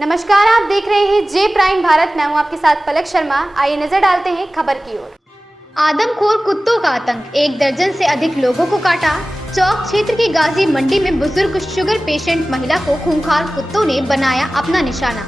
नमस्कार, आप देख रहे हैं जे प्राइम भारत। मैं हूं आपके साथ पलक शर्मा। आइए नजर डालते हैं खबर की ओर। आदमखोर कुत्तों का आतंक, 1 दर्जन से अधिक लोगों को काटा। चौक क्षेत्र की गाजी मंडी में बुजुर्ग शुगर पेशेंट महिला को खूंखार कुत्तों ने बनाया अपना निशाना।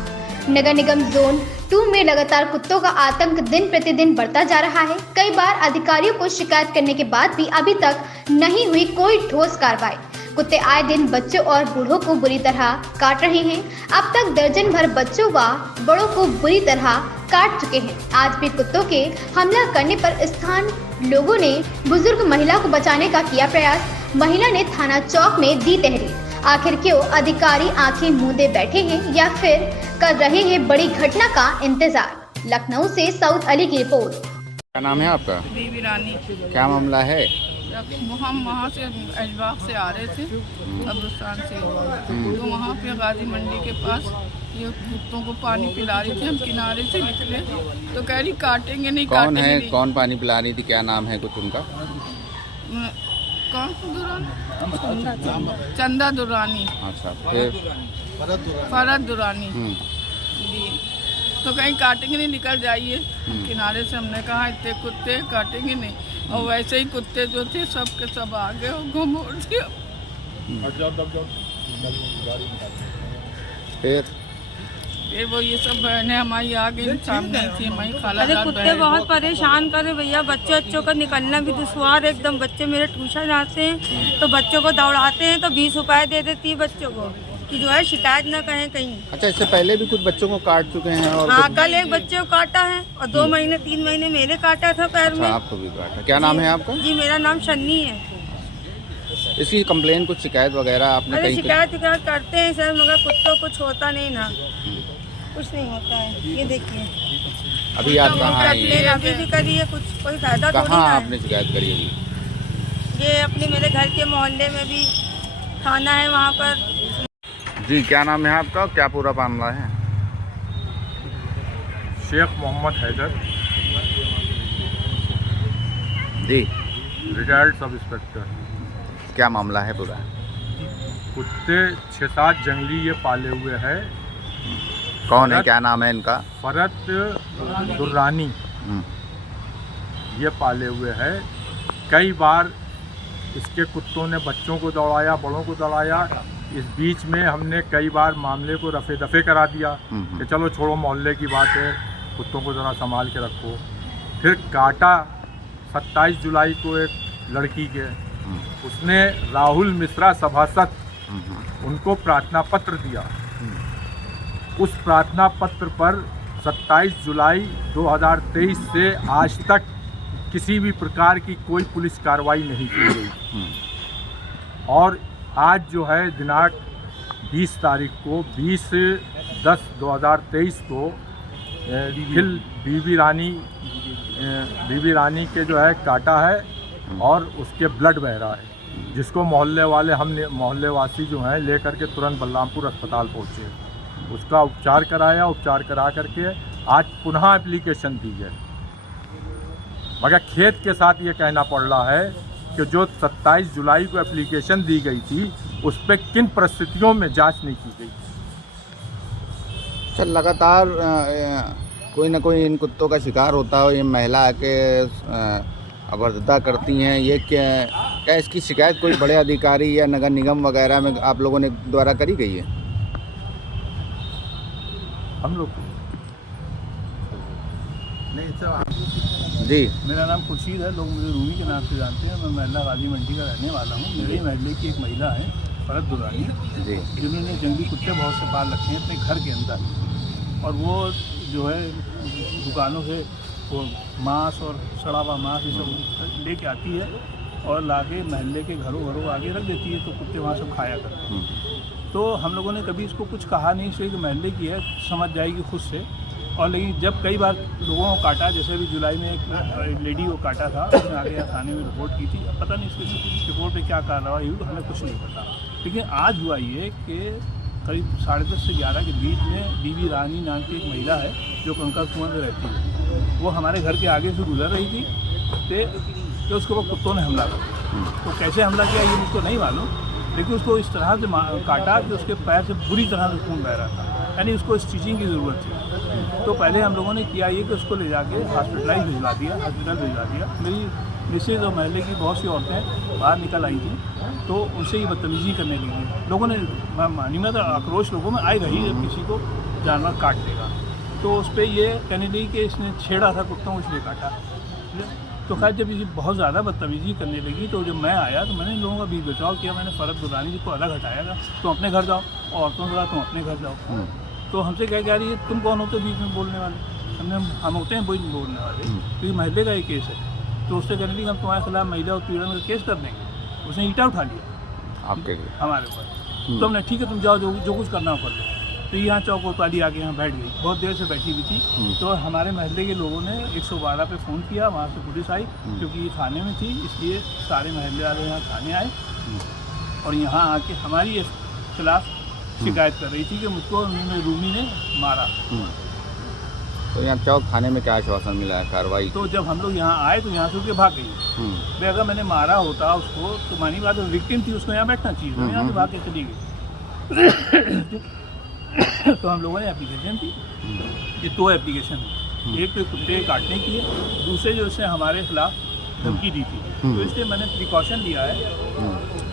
नगर निगम जोन 2 में लगातार कुत्तों का आतंक दिन प्रतिदिन बढ़ता जा रहा है। कई बार अधिकारियों को शिकायत करने के बाद भी अभी तक नहीं हुई कोई ठोस कार्रवाई। कुत्ते आए दिन बच्चों और बूढ़ों को बुरी तरह काट रहे हैं। अब तक दर्जन भर बच्चों व बड़ों को बुरी तरह काट चुके हैं। आज भी कुत्तों के हमला करने पर स्थानीय लोगों ने बुजुर्ग महिला को बचाने का किया प्रयास। महिला ने थाना चौक में दी तहरीर। आखिर क्यों अधिकारी आंखें मूंदे बैठे हैं या फिर कर रहे हैं बड़ी घटना का इंतजार। लखनऊ से सऊद अली की रिपोर्ट। क्या नाम है आपका? बीबी रानी। क्या मामला है? हम वहाँ से अजबाग से आ रहे थे, कब्रिस्तान से, तो वहाँ पे गाजी मंडी के पास ये कुत्तों को पानी पिला रही थी। हम किनारे से निकले तो कह रही काटेंगे नहीं, कौन काटेंगे है? नहीं। कौन पानी पिला रही थी? क्या नाम है कुछ उनका? कौन दुरानी? चंदा दुरानी। अच्छा, फिर फरद दुरानी जी। तो कहीं काटेंगे नहीं, निकल जाइए। किनारे से हमने कहा इतने कुत्ते काटेंगे नहीं, और वैसे ही कुत्ते जो थे सब के सब आ गए और घुमोड़ दिया। फिर वो ये सब बहनें हमारी आ गई, सामने थी हमारी खाला। अरे कुत्ते बहुत परेशान करे भैया, बच्चों का निकलना भी दुश्वार एकदम। बच्चे मेरे ट्यूशन आते हैं तो बच्चों को दौड़ाते हैं तो 20 रुपए दे देती है बच्चों को कि जो है शिकायत न कहें कहीं। अच्छा, इससे पहले भी कुछ बच्चों को काट चुके हैं? और हाँ, कल एक बच्चे को काटा है और 2 महीने 3 महीने मेरे काटा था पैर में। आपको भी काटा? क्या नाम है आपका? जी, मेरा नाम शन्नी है। इसकी कंप्लेन, कुछ शिकायत वगैरह आपने अरे कहीं? शिकायत करते हैं सर, मगर कुत्तों कुछ होता नहीं ना, कुछ नहीं होता है। ये देखिए अभी आप कहाँ हैं? अभी भी करी है, कुछ कोई फायदा थोड़ी कहाँ ना आपने शिकायत करी अभी? है। ये अपने मेरे घर के मोहल्ले में भी थाना है, वहाँ पर। जी, क्या नाम है आपका? क्या पूरा मामला है? Sheikh Mohammad Haider, ji. Retired sub inspector. क्या मामला है पूरा? कुत्ते 6-7 जंगली ये पाले हुए हैं। कौन है? क्या नाम है इनका? फरत दुर्रानी ये पाले हुए हैं। कई बार इसके कुत्तों ने बच्चों को दौड़ाया, बड़ों को दौड़ाया। इस बीच में हमने कई बार मामले को रफे दफे करा दिया कि चलो छोड़ो, मोहल्ले की बात है, कुत्तों को ज़रा संभाल के रखो। फिर काटा 27 जुलाई को एक लड़की के, उसने राहुल मिश्रा सभासद उनको प्रार्थना पत्र दिया। उस प्रार्थना पत्र पर 27 जुलाई 2023 से आज तक किसी भी प्रकार की कोई पुलिस कार्रवाई नहीं की गई। और आज जो है दिनांक 20 तारीख को 20/10/2023 को फिर बीबी रानी के जो है काटा है और उसके ब्लड बह रहा है, जिसको मोहल्ले वाले मोहल्ले वासी जो हैं लेकर के तुरंत बलरामपुर अस्पताल पहुँचे। उसका उपचार कराया, उपचार करा करके आज पुनः एप्लीकेशन दी है। मगर खेद के साथ ये कहना पड़ रहा है कि जो 27 जुलाई को एप्लीकेशन दी गई थी उस पर किन परिस्थितियों में जांच नहीं की गई। सर, लगातार कोई ना कोई इन कुत्तों का शिकार होता है। ये महिला आके अभद्रता करती हैं। ये क्या इसकी शिकायत कोई बड़े अधिकारी या नगर निगम वगैरह में आप लोगों ने द्वारा करी गई है? हम लोग नहीं सर। जी, मेरा नाम खुर्शीद है, लोग मुझे रूमी के नाम से जानते हैं। मैं महल्ला गाजी मंडी का रहने वाला हूँ। मेरे महल्ले की एक महिला है फरद दुरानी जी, जिन्होंने जंगली कुत्ते बहुत से पाल रखे हैं अपने घर के अंदर, और वो जो है दुकानों से वो मांस और सड़ा हुआ मांस ये सब लेके आती है और लाके महल्ले के घरों आगे रख देती है, तो कुत्ते वहाँ सब खाया करते हैं। तो हम लोगों ने कभी इसको कुछ कहा नहीं, इसलिए कि महल्ले की है, समझ जाएगी खुद से। और लेकिन जब कई बार लोगों को काटा, जैसे भी जुलाई में एक लेडी को काटा था, उसने आगे यहाँ थाने में रिपोर्ट की थी। अब पता नहीं इसकी रिपोर्ट पे क्या कार्रवाई हुई, हमें कुछ नहीं पता। लेकिन आज हुआ ये कि करीब 10:30 से 11 के बीच में बीबी रानी नाम की एक महिला है जो कंकर कुआं में रहती है, वो हमारे घर के आगे से गुजर रही थी तो उसके ऊपर कुत्तों ने हमला किया। तो कैसे हमला किया ये मुझको नहीं मालूम, लेकिन उसको इस तरह से काटा कि उसके पैर से बुरी तरह से खून बह रहा था। यानी उसको स्टिचिंग की ज़रूरत थी। तो पहले हम लोगों ने किया ये कि उसको ले जाके हॉस्पिटल भिजवा दिया। मेरी मिसेज और महल्ले की बहुत सी औरतें बाहर निकल आई थी, तो उनसे ये बदतमीजी करने लगी। लोगों ने मानी में आक्रोश लोगों में आई रही, जब किसी को जानवर काट देगा तो उस पर ये कहने लगी कि इसने छेड़ा था कुत्तों, इसलिए काटा। तो खैर जब ये बहुत ज़्यादा बदतमीजी करने लगी तो जब मैं आया तो मैंने इन लोगों का बीच बचाव किया। मैंने फ़र्क दुरानी जी को अलग हटाया था, तुम अपने घर जाओ, और औरतों को तुम अपने घर जाओ। तो हमसे क्या कह रही है, तुम कौन होते बीच में बोलने वाले? हम होते हैं वही बोलने वाले, क्योंकि महल्ले का ये केस है। तो उससे कहने लगी हम तुम्हारे खिलाफ महिला उत्पीड़न का केस कर देंगे। उसने ईंटा उठा लिया आपके लिए, हमारे ऊपर। तो हमने ठीक है तुम जाओ, जो कुछ करना हो कर लो। तो यहाँ चौक कोतवाली आके यहाँ बैठ गई, बहुत देर से बैठी हुई थी। तो हमारे महल्ले के लोगों ने 112 पे फ़ोन किया, वहाँ से पुलिस आई, क्योंकि ये थाने में थी, इसलिए सारे महल्ले वाले यहाँ थाने आए और यहाँ आके हमारी खिलाफ शिकायत कर रही थी कि मुझको रूमी ने मारा। तो यहाँ चौक थाने में क्या आश्वासन मिला है कार्रवाई? तो जब हम लोग यहाँ आए तो यहाँ से उठ भाग गई। भाई अगर मैंने मारा होता उसको तो मानी बात, विक्टिम थी, उसको यहाँ बैठना चाहिए, तो यहाँ से भाग के चली गई। तो हम लोगों ने एप्लीकेशन दी, ये 2 एप्लीकेशन है, एक तो कुत्ते काटने की है, दूसरे जो उसने हमारे खिलाफ धमकी दी थी। तो इसलिए मैंने प्रिकॉशन लिया है।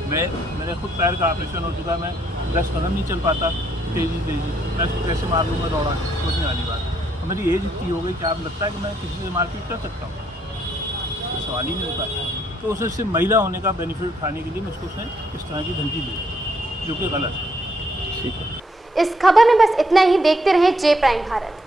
मेरे खुद पैर का ऑपरेशन हो चुका है, मैं 10 कदम नहीं चल पाता तेज़ी मैं कैसे मार लूँगा दौड़ा, सोचने वाली बात। तो मेरी एज इतनी हो गई कि आप लगता है कि मैं किसी से मारपीट कर सकता हूँ, तो सवाल ही नहीं होता। तो उसे सिर्फ महिला होने का बेनिफिट उठाने के लिए मुझको उसने इस तरह की धमकी दी, जो कि गलत है। ठीक है। इस खबर में बस इतना ही। देखते रहें जे प्राइम भारत।